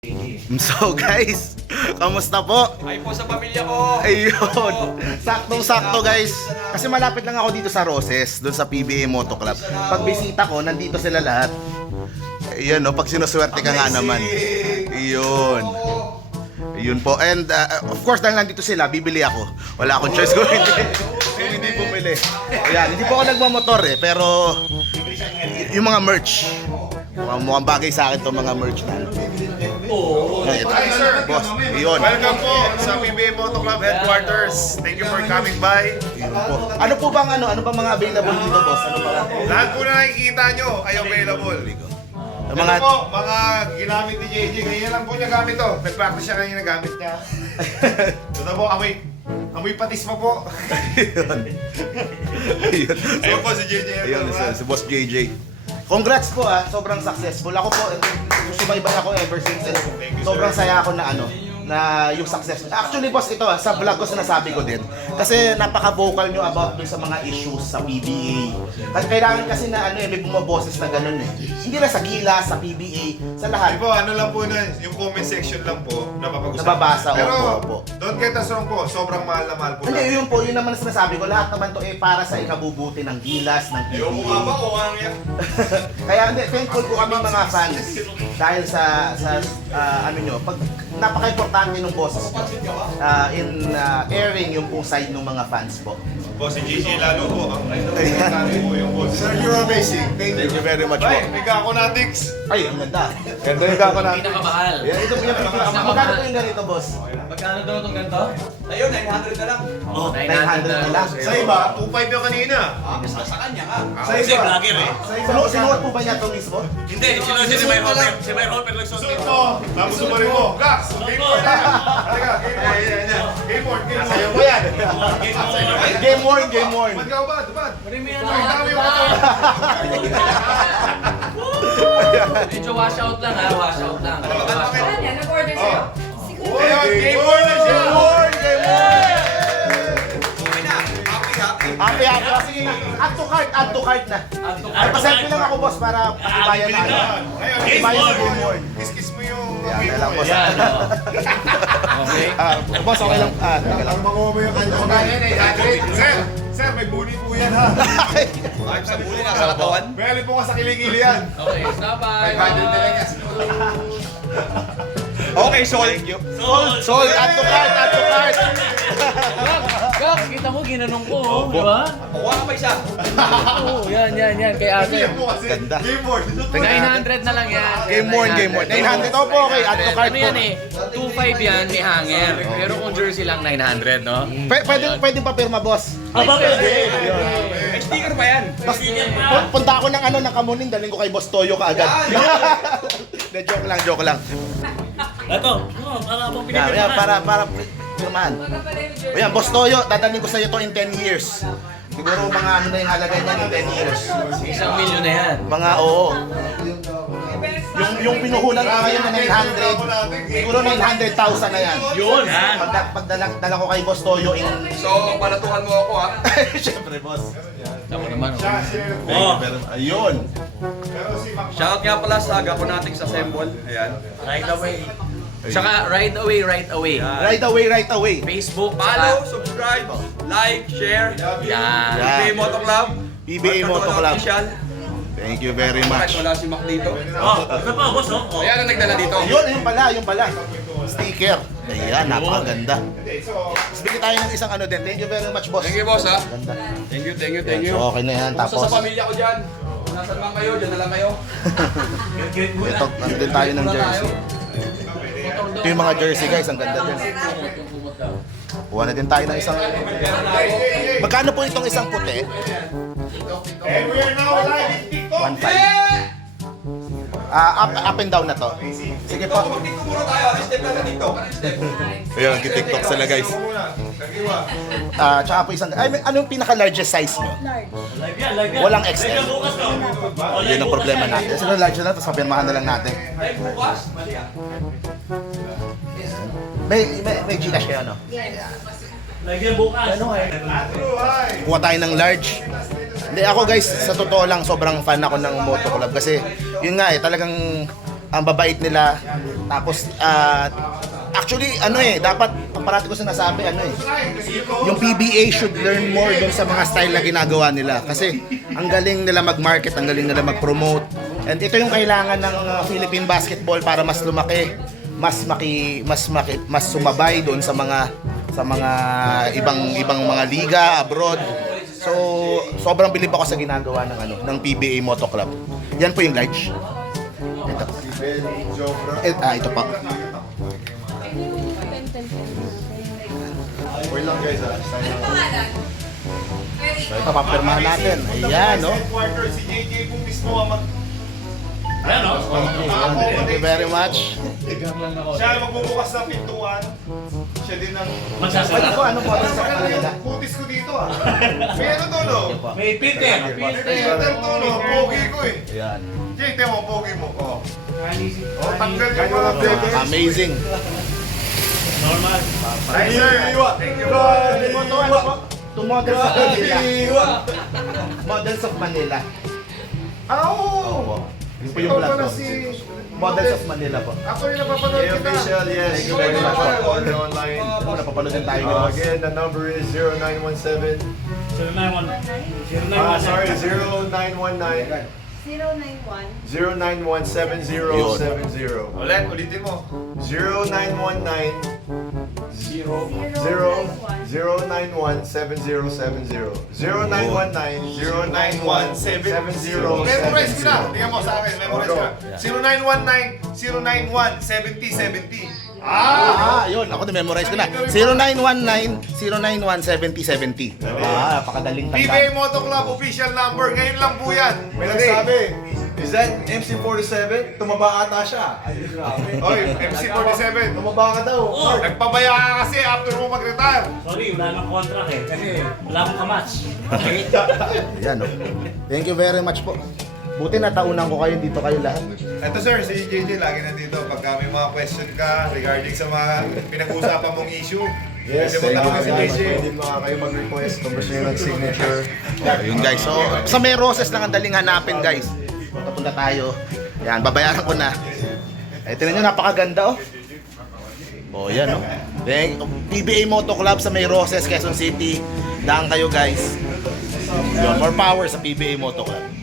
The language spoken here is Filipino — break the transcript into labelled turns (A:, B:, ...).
A: So guys, kamusta po?
B: Ay po sa pamilya ko.
A: Ayun, saktong-sakto guys. Kasi malapit lang ako dito sa Roses, doon sa PBA Moto Club. Pag bisita ko, nandito sila lahat. Ayun, no, pag sinuswerte ka nga naman. Ayun. Ayun po. And of course, dahil nandito sila, bibili ako. Wala akong choice kung hindi bumili. Ayan, hindi po ako nagmamotor pero yung mga merch. Mukhang bagay sa akin itong mga merch na.
C: Hi sir,
A: Boss, ayun.
C: welcome po sa PBA Moto Club Headquarters. Thank you for coming by.
A: Ayun po. Ano po bang ano ba mga available dito, boss? Ano ba?
C: Lahat po na nakikita nyo ay available.
A: Yung
C: Mga
A: mga
C: po, mga ginamit ni JJ, ngayon lang po niya gamit to. Nag-practice siya kanina gamit niya. Ito po, amoy patis pa po.
A: Ayun.
C: Ayun po si JJ.
A: Ayun, si Boss JJ. Congrats po sobrang successful. Ako po, sumaybay ako ever since. Sobrang saya ako na na yung success. Actually boss, ito sa vlog ko sinasabi ko din. Kasi napaka-vocal nyo about dun sa mga issues sa PBA. Kasi kailangan kasi na may bumaboses na ganun eh. Hindi lang sa Gilas, sa PBA, sa lahat.
C: Di po, ano lang po na, yung comment section lang po, napapag-usapan.
A: Nababasa,
C: Pero,
A: opo.
C: don't get us wrong po, sobrang mahal na mahal po.
A: Hindi, yun po, yun naman ang sinasabi ko. Lahat naman to para sa ikabubuti ng Gilas, ng PBA.
C: Yung mukha ba o ano yan?
A: Kaya hindi, thankful po kami mga fans dahil sa ano nyo, pag napaka-importante ng boses nyo in airing yung pong side ng mga fans po.
C: Po, si JJ lalo po, ang importante po yung boss. Sir, you're amazing. Thank
A: Thank you very much po.
C: Ay, may Gakonatics.
A: Ay, ang ganda. Ganda yung Gakonatics.
B: Pinakamahal.
A: Yan, ito yung magkano po yung ganito, boss?
B: Magkano daw itong ganito? Ayun, 900 na lang.
A: Oh, 900 na lang.
C: Sa iba, 2.5 yung kanina.
B: Sa kanya ka.
C: Sa iba.
B: vlogger eh.
A: Sinuot po ba niya ito mismo?
B: Hindi, si May Hopper. Si May Hopper nagsuot.
C: Susunod mo. Tapos sumarin mo. Gax, game board na. Halika, game board. Game board. Sa'yo mo yan.
A: Game worn, game worn.
C: Ba't ka ba? Ba't?
B: Premium
C: Ay, dami mo ito.
B: Medyo washout lang ha, washout lang.
D: Ano yan? Nag-order sa'yo? Siguro.
C: Ayun, game board na siya.
A: Game worn, game worn.
C: Okay na. Happy.
A: Happy, happy. Sige na. Add to cart na. Ay, paselfie lang ako, boss, para patibayan na.
C: Ngayon,
A: Patibayan na game worn.
C: kiss mo yung
A: Yan,
C: game
A: na lang, boss.
B: Yan, Okay.
A: Boss, okay lang. Teka lang.
C: Makuha mo yung kanya. Sir, may bully po yan ha.
B: Vibe sa bully na sa katawan.
C: Meron po ka sa kiligili yan.
B: Okay, stop by.
C: 500 na lang yan.
B: Okay, Sol.
A: Thank you. Sol, add to cart, add to cart.
E: Gak, kita mo, ginanong ko, di ba?
B: Kuha ka pa isa.
E: Oo, yan, kay Ate.
C: Yan po kasi.
A: Ganda.
C: Game board.
E: 900 na lang yan.
A: Game worn, game worn. 900 po, okay. Add to cart
E: Ano
A: po.
E: yan eh, 2.5 yan, may hanger. Pero kung jersey lang, 900, no?
A: Pwede pa pirma, boss.
B: May sticker pa yan.
A: Punta ako ng ng Kamuning, daling ko kay Boss Toyo kaagad. De, joke lang.
E: Ito, para akong
A: Yan, para pirmahan.
D: Baga pala yung jersey.
A: Ayan, Boss Toyo, dadalhin ko sa iyo to in 10 years. Siguro mga na yung halaga niyan in 10 years.
E: 1 million na yan.
A: Mga oo.
D: Best
A: Yung pinuhulan ko ngayon na 900, siguro 900,000 na yan.
E: Yun!
A: Pagdala ko kay Boss Toyo in...
B: So, palatuhan mo ako ha.
A: Siyempre, boss.
E: Tama naman.
A: Oh, ayun.
B: Shoutout nga pala sa Gaponatics Assemble. Ayan.
E: Right away. Tsaka right away.
A: Right away.
E: Facebook,
B: Follow, subscribe, like, share.
E: Yan.
B: PBA Moto Club.
A: PBA Moto Club.
B: Official.
A: Thank you very
B: Bakit
A: much.
B: wala si Mac dito?
E: Ito pa, boss, oh.
B: Ayan ang nagdala dito.
A: Yun pala. Sticker. Ayan, napakaganda. Tapos bigyan tayo ng isang din. Thank you very much, boss.
B: Thank you, boss ha.
A: Ganda.
B: Thank you.
A: So, okay na yan.
B: Tapos
A: Tapos,
B: sa pamilya ko dyan. Kung nasan man kayo, dyan na lang kayo.
A: ito, nandun tayo ng jersey. Ito yung mga jersey, guys. Ang ganda din. Kuha na din tayo ng isang... Magkano po itong isang puti?
C: And we are now live in TikTok.
A: 1.5. Up and down na to. Sige po.
B: Mag-tiktok muna tayo. Ano step lang sa TikTok? Ano step?
A: Ayun, TikTok sila, guys.
C: Kagiwa.
A: Tsaka po isang... Anong pinaka-largest size nyo? Walang XL. Yun ang problema natin. Sino large na, tapos papirmahan na lang natin.
B: Ay, bukas? Mali ah.
A: May Gcash kayo, no?
E: Lagyan bukas.
C: True, hi.
A: Kuha tayo ng large. Hindi, ako guys, sa totoo lang, sobrang fan ako ng Moto Club kasi yun nga talagang ang babait nila. Tapos, actually, dapat, ang parati ko sinasabi, yung PBA should learn more dun sa mga style na ginagawa nila. Kasi, ang galing nila mag-market, ang galing nila mag-promote. And ito yung kailangan ng Philippine basketball para mas lumaki, mas sumabay doon sa mga ibang mga liga abroad. So, sobrang bilib ako sa ginagawa ng PBA Moto Club. Yan po yung lights. Ito. Ito pa.
C: Wait lang guys ha.
D: Pangalan?
A: So, ito, papirmahan natin. Ayan, no?
C: Headquarter, si JJ po mismo ang
A: Thank you very much.
C: siya ang magbubukas ng pintuan. Siya din ang...
A: Ano po, ano po?
C: Sa kanila yung kutis ko dito ah. May ano to no?
B: May pinte.
C: May filter to no? Pogi ko eh.
A: Ayan.
C: Jay, tiyan mo, pogi mo. Oh, tanggal yung mga feathers.
A: Amazing.
C: Nice sir. Thank you po.
A: To Models of Manila. Models of Manila.
C: Oh!
A: Yun po yung vlog ko. Models of Manila po.
C: Ako yung napapanood kita.
F: Official, yes.
A: Thank you very much po.
F: Order online.
A: Napapanood din tayo.
F: Again, the number is 0917.
D: 091.
F: Sorry, 0919
D: 091.
F: 0917070.
C: Ulitin mo.
F: 0919 0917070. 0919 0917070.
C: Memorize ko na. Tingnan mo sa akin. Memorize ko na. 0919-091-7070.
A: Yun. Ako na-memorize ko na. 0919-091-7070. Napakadaling
C: PBA
A: tanda.
C: Moto Club official number. Ngayon lang po yan.
F: May nagsabi, is that MC47? Tumaba ata siya. Ay, grabe.
C: Oy, MC47.
F: Tumaba ka daw.
C: Nagpabaya ka kasi after mo mag-retire.
G: Sorry, wala nang contract eh. Kasi wala akong kamatch.
A: Ayan, no? Thank you very much po. Buti nataunan ko kayo dito kayo lahat.
C: Ito sir, si JJ lagi nandito. Pagka may mga question ka regarding sa mga pinag-uusapan mong issue.
F: Yes,
C: Pwede mo
F: thank you
C: tawagin si
F: guys.
C: JJ.
F: Pwede mga kayo mag-request. Kung gusto nyo ng signature.
A: Yun guys. So, sa may roses lang ang daling hanapin guys. Punta tayo. Yan, babayaran ko na. Tingnan nyo, napakaganda oh. Oh, yan oh. PBA Moto Club sa may roses, Quezon City. Daan kayo guys. Yun, more power sa PBA Moto Club.